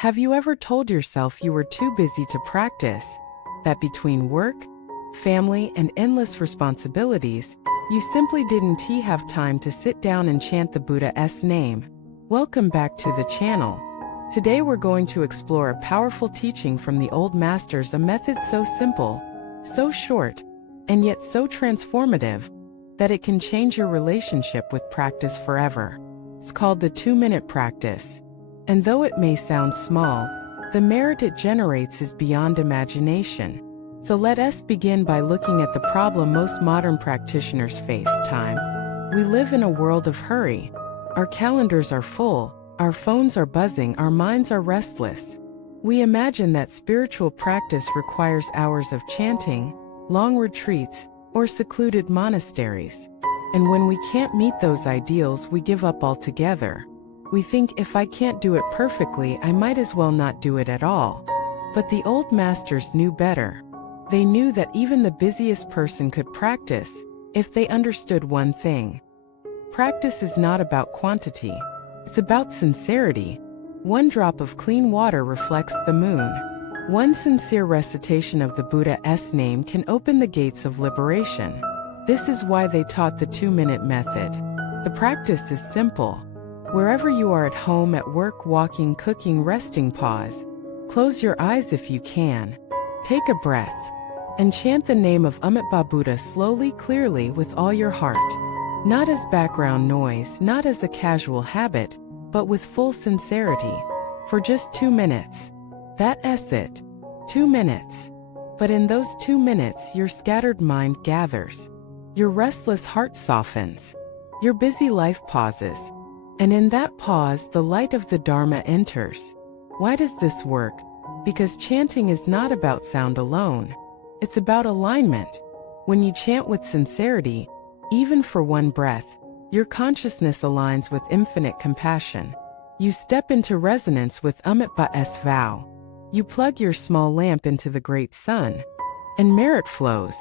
Have you ever told yourself you were too busy to practice? That between work, family, and endless responsibilities, you simply didn't have time to sit down and chant the Buddha's name? Welcome back to the channel. Today we're going to explore a powerful teaching from the old masters, a method so simple, so short, and yet so transformative that it can change your relationship with practice forever. It's called the 2-minute practice. And though it may sound small, the merit it generates is beyond imagination. So let us begin by looking at the problem most modern practitioners face: time. We live in a world of hurry. Our calendars are full, our phones are buzzing, our minds are restless. We imagine that spiritual practice requires hours of chanting, long retreats, or secluded monasteries. And when we can't meet those ideals, we give up altogether. We think, if I can't do it perfectly, I might as well not do it at all. But the old masters knew better. They knew that even the busiest person could practice, if they understood one thing. Practice is not about quantity. It's about sincerity. One drop of clean water reflects the moon. One sincere recitation of the Buddha's name can open the gates of liberation. This is why they taught the 2-minute method. The practice is simple. Wherever you are, at home, at work, walking, cooking, resting, pause. Close your eyes if you can. Take a breath. And chant the name of Amitabha Buddha slowly, clearly, with all your heart. Not as background noise, not as a casual habit, but with full sincerity. For just 2 minutes. That's it. 2 minutes. But in those 2 minutes, your scattered mind gathers. Your restless heart softens. Your busy life pauses. And in that pause, the light of the Dharma enters. Why does this work? Because chanting is not about sound alone. It's about alignment. When you chant with sincerity, even for one breath, your consciousness aligns with infinite compassion. You step into resonance with Amitabha's vow. You plug your small lamp into the great sun, and merit flows.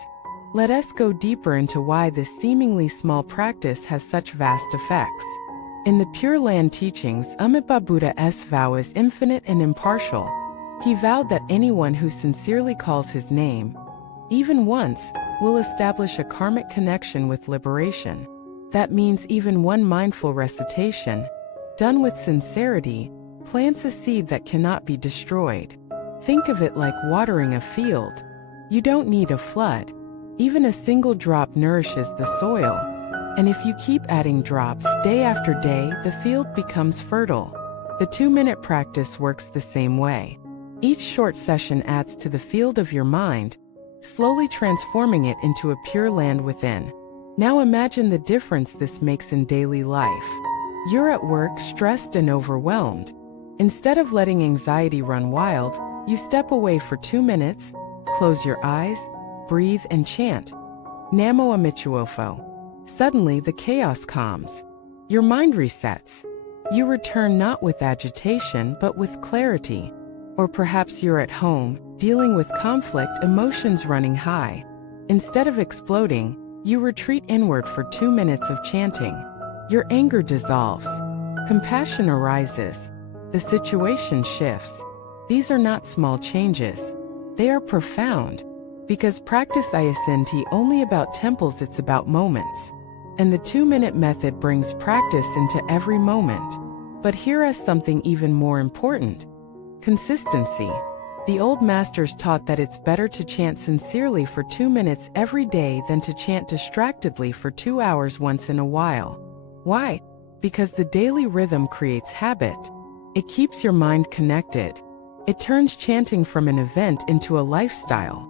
Let us go deeper into why this seemingly small practice has such vast effects. In the Pure Land teachings, Amitabha Buddha's vow is infinite and impartial. He vowed that anyone who sincerely calls his name, even once, will establish a karmic connection with liberation. That means even one mindful recitation, done with sincerity, plants a seed that cannot be destroyed. Think of it like watering a field. You don't need a flood. Even a single drop nourishes the soil. And if you keep adding drops day after day, the field becomes fertile. The 2-minute practice works the same way. Each short session adds to the field of your mind, slowly transforming it into a pure land within. Now imagine the difference this makes in daily life. You're at work, stressed and overwhelmed. Instead of letting anxiety run wild, you step away for 2 minutes, close your eyes, breathe and chant Namo Amichuofo. Suddenly the chaos calms. Your mind resets. You return not with agitation but with clarity. Or perhaps you're at home, dealing with conflict, emotions running high. Instead of exploding, you retreat inward for 2 minutes of chanting. Your anger dissolves. Compassion arises. The situation shifts. These are not small changes. They are profound. Because practice isn't only about temples, it's about moments. And the 2-minute method brings practice into every moment. But here is something even more important. Consistency. The old masters taught that it's better to chant sincerely for 2 minutes every day than to chant distractedly for 2 hours once in a while. Why? Because the daily rhythm creates habit. It keeps your mind connected. It turns chanting from an event into a lifestyle.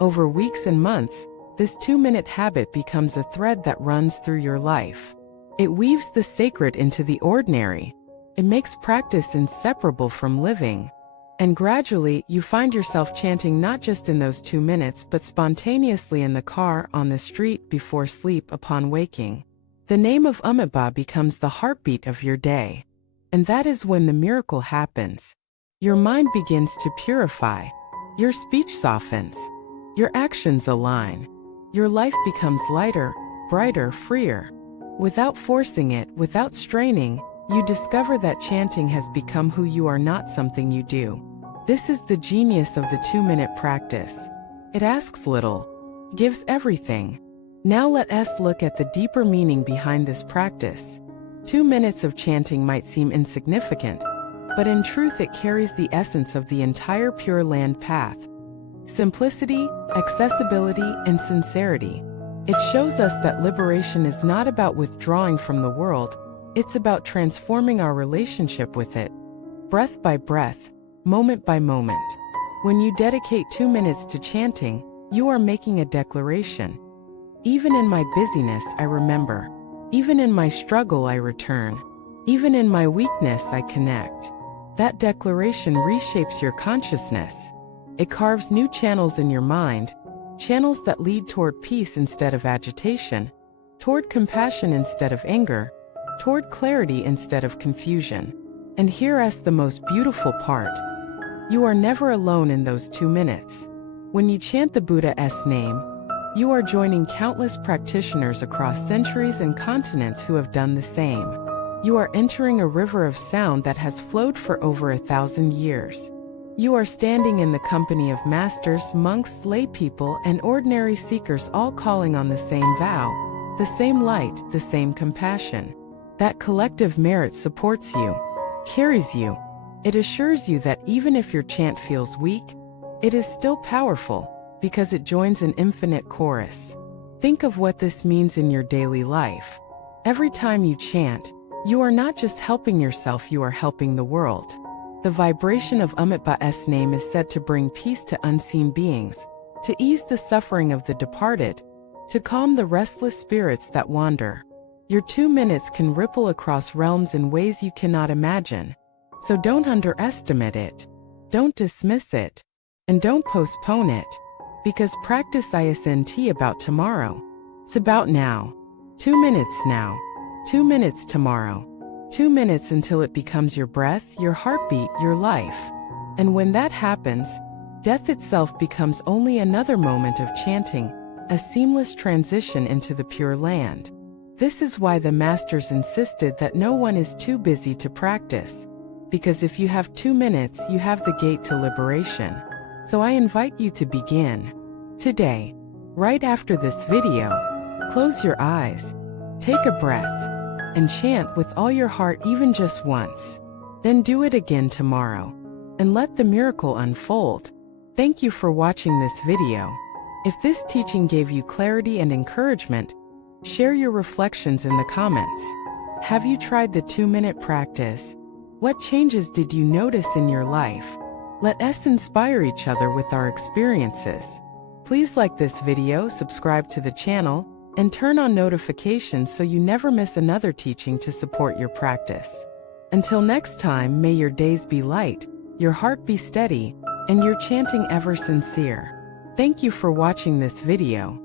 Over weeks and months, this 2-minute habit becomes a thread that runs through your life. It weaves the sacred into the ordinary. It makes practice inseparable from living. And gradually, you find yourself chanting not just in those 2 minutes but spontaneously in the car, on the street, before sleep, upon waking. The name of Amitabha becomes the heartbeat of your day. And that is when the miracle happens. Your mind begins to purify. Your speech softens. Your actions align. Your life becomes lighter, brighter, freer. Without forcing it, without straining, you discover that chanting has become who you are, not something you do. This is the genius of the 2-minute practice. It asks little, gives everything. Now let us look at the deeper meaning behind this practice. 2 minutes of chanting might seem insignificant, but in truth it carries the essence of the entire Pure Land path. Simplicity, accessibility, and sincerity. It shows us that liberation is not about withdrawing from the world, it's about transforming our relationship with it, breath by breath, moment by moment. When you dedicate 2 minutes to chanting, you are making a declaration. Even in my busyness, I remember. Even in my struggle, I return. Even in my weakness, I connect. That declaration reshapes your consciousness. It carves new channels in your mind, channels that lead toward peace instead of agitation, toward compassion instead of anger, toward clarity instead of confusion. And here's the most beautiful part. You are never alone in those 2 minutes. When you chant the Buddha's name, you are joining countless practitioners across centuries and continents who have done the same. You are entering a river of sound that has flowed for over 1,000 years. You are standing in the company of masters, monks, laypeople, and ordinary seekers, all calling on the same vow, the same light, the same compassion. That collective merit supports you, carries you. It assures you that even if your chant feels weak, it is still powerful, because it joins an infinite chorus. Think of what this means in your daily life. Every time you chant, you are not just helping yourself, you are helping the world. The vibration of Amitabha's name is said to bring peace to unseen beings, to ease the suffering of the departed, to calm the restless spirits that wander. Your 2 minutes can ripple across realms in ways you cannot imagine. So don't underestimate it, don't dismiss it, and don't postpone it, because practice isn't about tomorrow. It's about now. 2 minutes now. 2 minutes tomorrow. 2 minutes until it becomes your breath, your heartbeat, your life. And when that happens, death itself becomes only another moment of chanting, a seamless transition into the Pure Land. This is why the masters insisted that no one is too busy to practice. Because if you have 2 minutes, you have the gate to liberation. So I invite you to begin. Today, right after this video, close your eyes, take a breath, and chant with all your heart, even just once. Then do it again tomorrow, and let the miracle unfold. Thank you for watching this video. If this teaching gave you clarity and encouragement, share your reflections in the comments. Have you tried the 2-minute practice? What changes did you notice in your life? Let us inspire each other with our experiences. Please like this video, subscribe to the channel, and turn on notifications so you never miss another teaching to support your practice. Until next time, may your days be light, your heart be steady, and your chanting ever sincere. Thank you for watching this video.